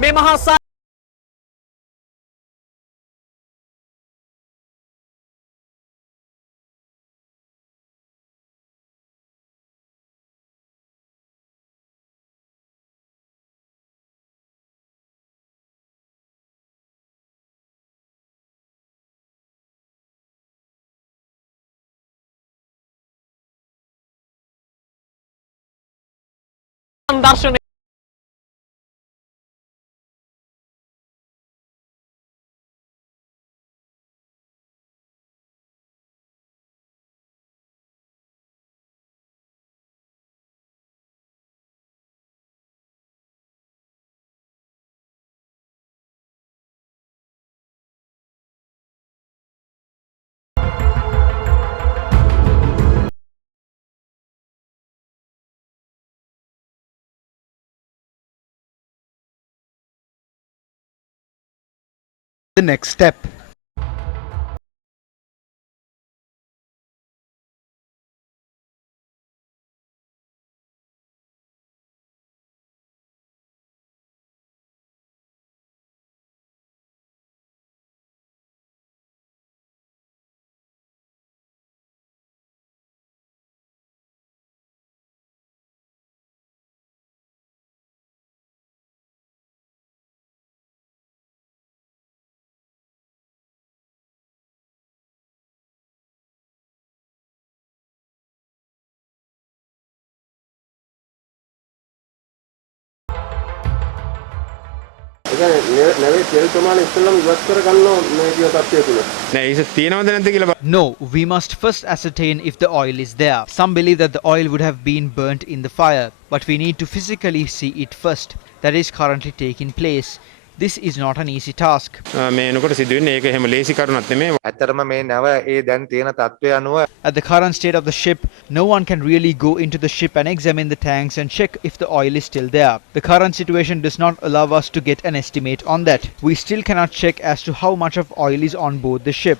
මේ මහා දර්ශනය The next step. No, we must first ascertain if the oil is there. Some believe that the oil would have been burnt in the fire, but we need to physically see it first. That is currently taking place. This is not an easy task. At the current state of the ship, no one can really go into the ship and examine the tanks and check if the oil is still there. The current situation does not allow us to get an estimate on that. We still cannot check as to how much of oil is on board the ship.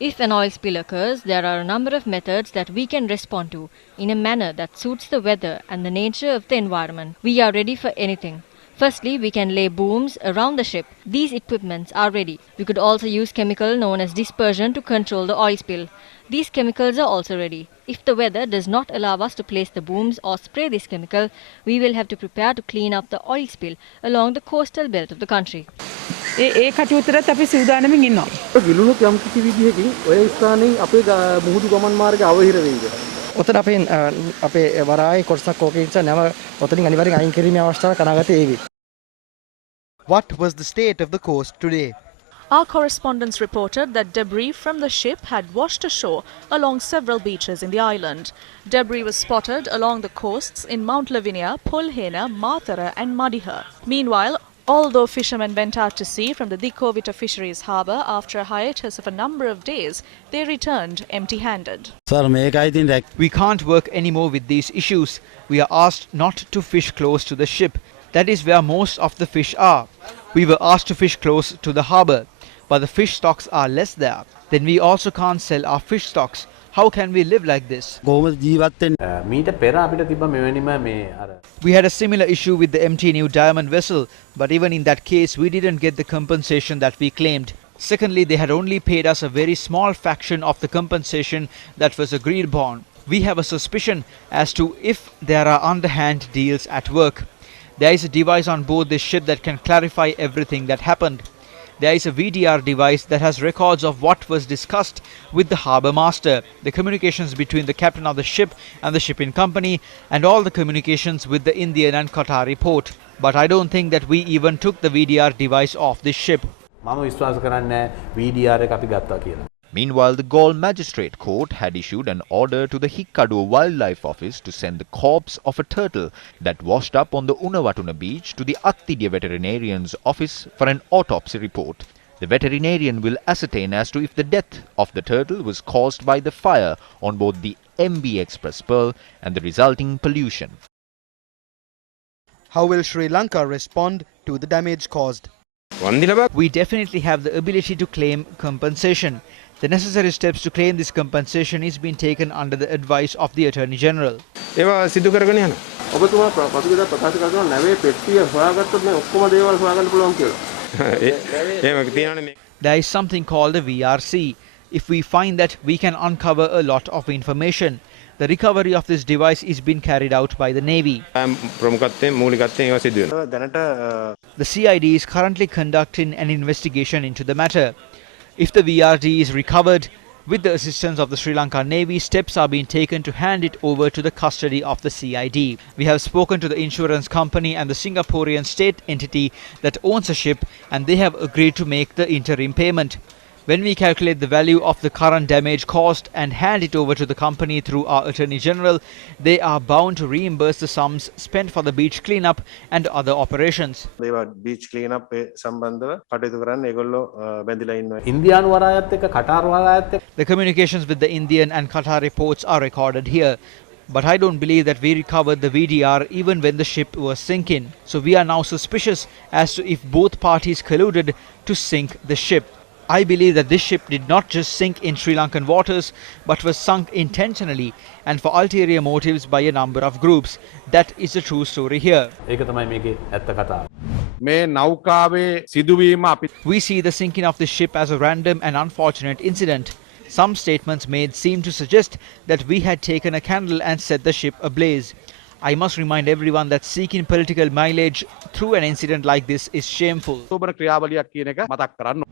If an oil spill occurs, there are a number of methods that we can respond to in a manner that suits the weather and the nature of the environment. We are ready for anything. Firstly, we can lay booms around the ship. These equipments are ready. We could also use chemical known as dispersion to control the oil spill. These chemicals are also ready. If the weather does not allow us to place the booms or spray this chemical, we will have to prepare to clean up the oil spill along the coastal belt of the country. ඒ කටයුත්තට අපි සිව්දානමින් ඉන්නවා. විලුණු යම් කිසි විදිහකින් ඔය ස්ථානයෙන් අපේ මුහුදු ගමන් මාර්ගය අවහිර වෙයිද? ඔතන අපේ වරායේ කොටසක් ඕකේ නිසා නැව ඔතනින් අනිවාර්යෙන් අයින් කිරීමේ අවස්ථාවක් අනාගතයේ ඒවි. What was the state of the coast today? Our correspondents reported that debris from the ship had washed ashore along several beaches in the island. Debris was spotted along the coasts in Mount Lavinia, Pulhena, Mathara and Madiha. Meanwhile, although fishermen went out to sea from the Dikovita fisheries harbour after a hiatus of a number of days, they returned empty-handed. We can't work anymore with these issues. We are asked not to fish close to the ship. That is where most of the fish are. We were asked to fish close to the harbour, but the fish stocks are less there. Then we also can't sell our fish stocks. How can we live like this? මීට පෙර අපිට තිබ්බ මෙවැනිම මේ අර We had a similar issue with the MT New Diamond vessel, but even in that case, we didn't get the compensation that we claimed. Secondly, they had only paid us a very small fraction of the compensation that was agreed upon. We have a suspicion as to if there are underhand deals at work. There is a device on board this ship that can clarify everything that happened. There is a VDR device that has records of what was discussed with the harbour master, the communications between the captain of the ship and the shipping company, and all the communications with the Indian and Qatari port. But I don't think that we even took the VDR device off this ship. මම විශ්වාස කරන්නේ VDR එක අපි ගත්තා කියලා. Meanwhile, the Galle Magistrate Court had issued an order to the Hikkadu Wildlife Office to send the corpse of a turtle that washed up on the Unawatuna beach to the Attidia Veterinarian's office for an autopsy report. The veterinarian will ascertain as to if the death of the turtle was caused by the fire on board the MB Express Pearl and the resulting pollution. How will Sri Lanka respond to the damage caused? We definitely have the ability to claim compensation. The necessary steps to claim this compensation is being taken under the advice of the Attorney General. ඔබතුමා පසුගියදා ප්‍රකාශ කරනවා නැවේ පෙට්ටිය හොයාගත්තොත් මේ ඔක්කොම දේවල් හොයාගන්න පුළුවන් කියලා. There is something called a VRC. If we find that, we can uncover a lot of information. The recovery of this device is being carried out by the Navy. The CID is currently conducting an investigation into the matter. If the VRD is recovered, with the assistance of the Sri Lanka Navy, steps are being taken to hand it over to the custody of the CID. We have spoken to the insurance company and the Singaporean state entity that owns the ship, and they have agreed to make the interim payment. When we calculate the value of the current damage caused and hand it over to the company through our Attorney General, they are bound to reimburse the sums spent for the beach cleanup and other operations. beach cleanup සම්බන්ධව කටයුතු කරන්න ඒගොල්ලෝ බැඳිලා ඉන්නවා. ඉන්දියානු වරායත් එක්ක Qatar වරායත් එක්ක The communications with the Indian and Qatari ports are recorded here. But I don't believe that we recovered the VDR even when the ship was sinking. So we are now suspicious as to if both parties colluded to sink the ship. I believe that this ship did not just sink in Sri Lankan waters, but was sunk intentionally and for ulterior motives by a number of groups. That is the true story here. ඒක තමයි මේකේ ඇත්ත කතාව. මේ නෞකාවේ සිදුවීම අපි We see the sinking of the ship as a random and unfortunate incident. Some statements made seem to suggest that we had taken a candle and set the ship ablaze. I must remind everyone that seeking political mileage through an incident like this is shameful. සෝබන ක්‍රියාවලියක් කියන එක මතක් කරන්න.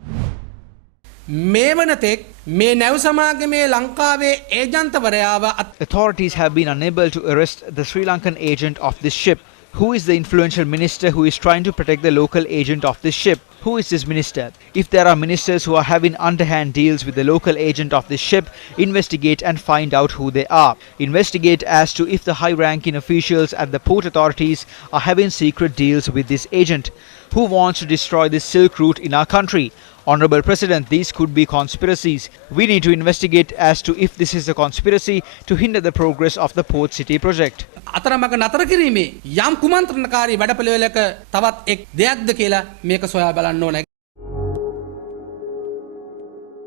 මේ වනතෙක් මේ නැව් සමාගමේ ලංකාවේ ඒජන්තවරයාව Authorities have been unable to arrest the Sri Lankan agent of this ship. Who is the influential minister who is trying to protect the local agent of this ship? Who is this minister? If there are ministers who are having underhand deals with the local agent of this ship, investigate and find out who they are. Investigate as to if the high-ranking officials at the port authorities are having secret deals with this agent. Who wants to destroy this silk route in our country? Honorable President, these could be conspiracies. We need to investigate as to if this is a conspiracy to hinder the progress of the Port City project. අතරමඟ නතර කිරීමේ යම් කුමන්ත්‍රණකාරී වැඩපිළිවෙලක තවත් එක් දෙයක්ද කියලා මේක සොයා බලන්න ඕනේ.